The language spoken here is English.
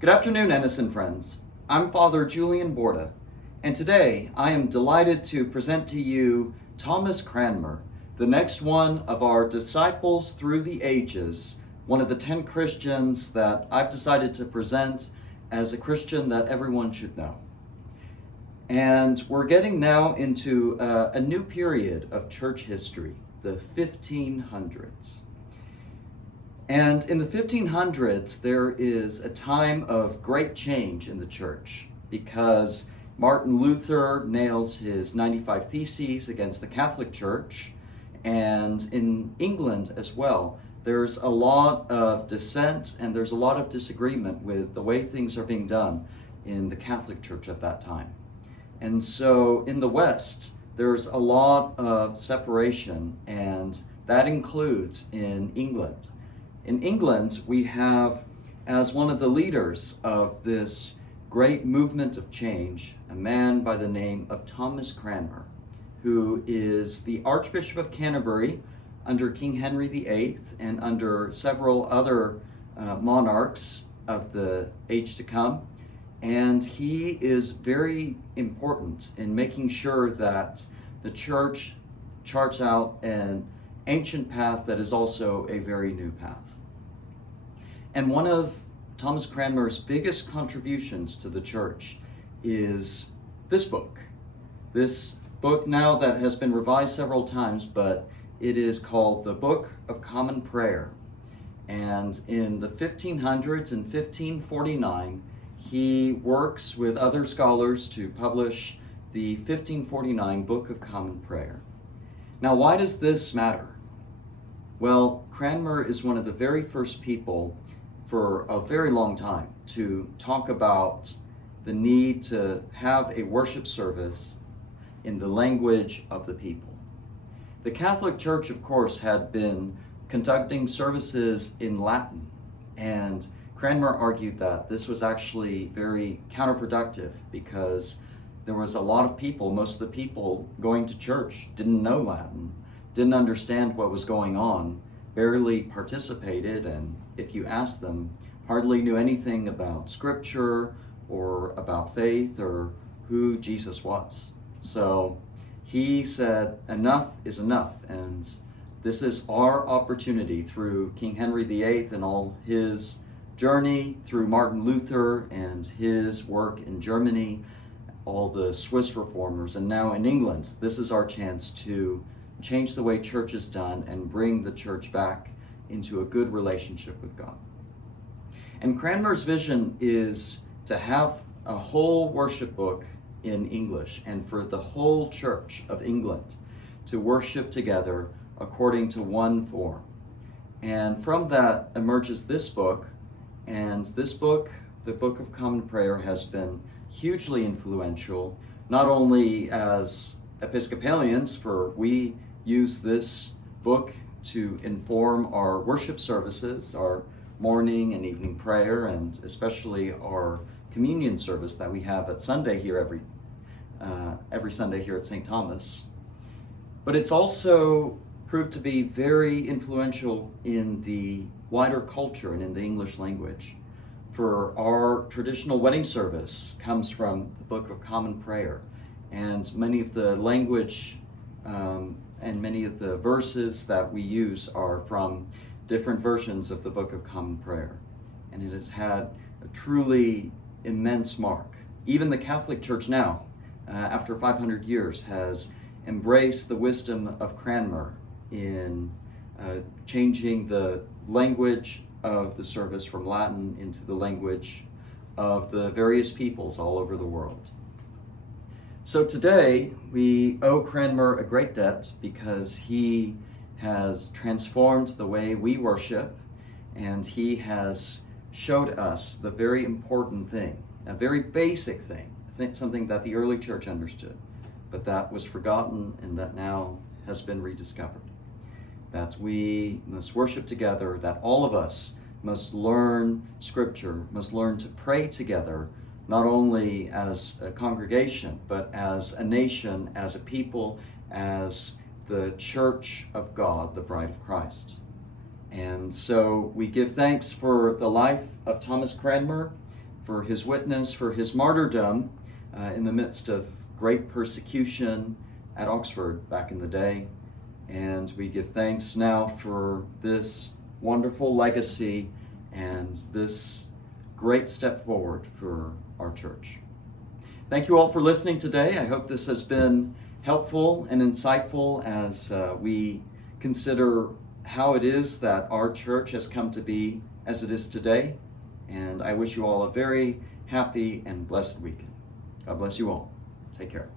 Good afternoon, Edison friends. I'm Father Julian, and today I am delighted to present to you Thomas Cranmer, the next one of our Disciples Through the Ages, one of the 10 Christians that I've decided to present as a Christian that everyone should know. And we're getting now into a new period of church history, the 1500s. And in the 1500s, there is a time of great change in the church because Martin Luther nails his 95 Theses against the Catholic Church, and in England as well, there's a lot of dissent and there's a lot of disagreement with the way things are being done in the Catholic Church at that time. And so in the West, there's a lot of separation, and that includes in England. In England, we have, as one of the leaders of this great movement of change, a man by the name of Thomas Cranmer, who is the Archbishop of Canterbury under King Henry VIII and under several other monarchs of the age to come. And he is very important in making sure that the church charts out an ancient path that is also a very new path. And one of Thomas Cranmer's biggest contributions to the church is this book. This book now that has been revised several times, but it is called the Book of Common Prayer. And in the 1500s, in 1549, he works with other scholars to publish the 1549 Book of Common Prayer. Now, why does this matter? Well, Cranmer is one of the very first people for a very long time to talk about the need to have a worship service in the language of the people. The Catholic Church, of course, had been conducting services in Latin, and Cranmer argued that this was actually very counterproductive because there was a lot of people, most of the people going to church didn't know Latin, didn't understand what was going on, barely participated, and if you asked them, hardly knew anything about scripture or about faith or who Jesus was. So he said, enough is enough, and this is our opportunity through King Henry VIII and all his journey, through Martin Luther and his work in Germany, all the Swiss reformers, and now in England. This is our chance to change the way church is done and bring the church back into a good relationship with God. And Cranmer's vision is to have a whole worship book in English and for the whole Church of England to worship together according to one form. And from that emerges this book, and this book, the Book of Common Prayer, has been hugely influential, not only as Episcopalians, for we use this book to inform our worship services, our morning and evening prayer, and especially our communion service that we have at Sunday here every Sunday here at St. Thomas. But it's also proved to be very influential in the wider culture and in the English language. For our traditional wedding service comes from the Book of Common Prayer, and many of the language and many of the verses that we use are from different versions of the Book of Common Prayer. And it has had a truly immense mark. Even the Catholic Church now, after 500 years, has embraced the wisdom of Cranmer in changing the language of the service from Latin into the language of the various peoples all over the world. So today, we owe Cranmer a great debt because he has transformed the way we worship, and he has showed us the very important thing, a very basic thing, something that the early church understood, but that was forgotten and that now has been rediscovered. That we must worship together, that all of us must learn scripture, must learn to pray together, not only as a congregation, but as a nation, as a people, as the church of God, the bride of Christ. And so we give thanks for the life of Thomas Cranmer, for his witness, for his martyrdom in the midst of great persecution at Oxford back in the day. And we give thanks now for this wonderful legacy and this great step forward for our church. Thank you all for listening today. I hope this has been helpful and insightful as we consider how it is that our church has come to be as it is today. And I wish you all a very happy and blessed weekend. God bless you all. Take care.